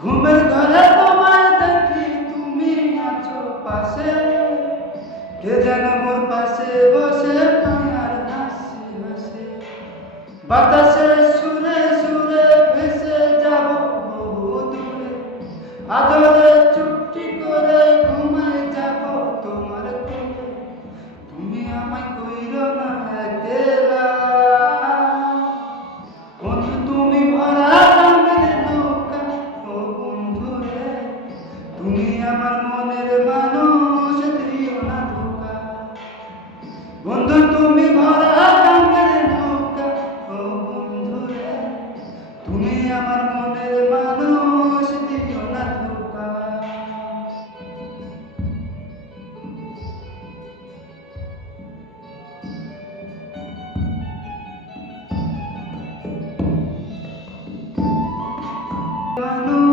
ঘুমের ঘরে তোমায় দেখি তুমি আছো পাশে। কে যেন মোর পাশে বসে মায়ার হাসি হাসে। বাতাসে সুরে সুরে ভেসে যাব বহু দূরে। আদরে আমার মনের মানুষ দিও না বন্ধু, তুমি ভরা রঙের নৌকা। ও বন্ধু রে তুমি আমার মনের মানুষ দিও না মানুষ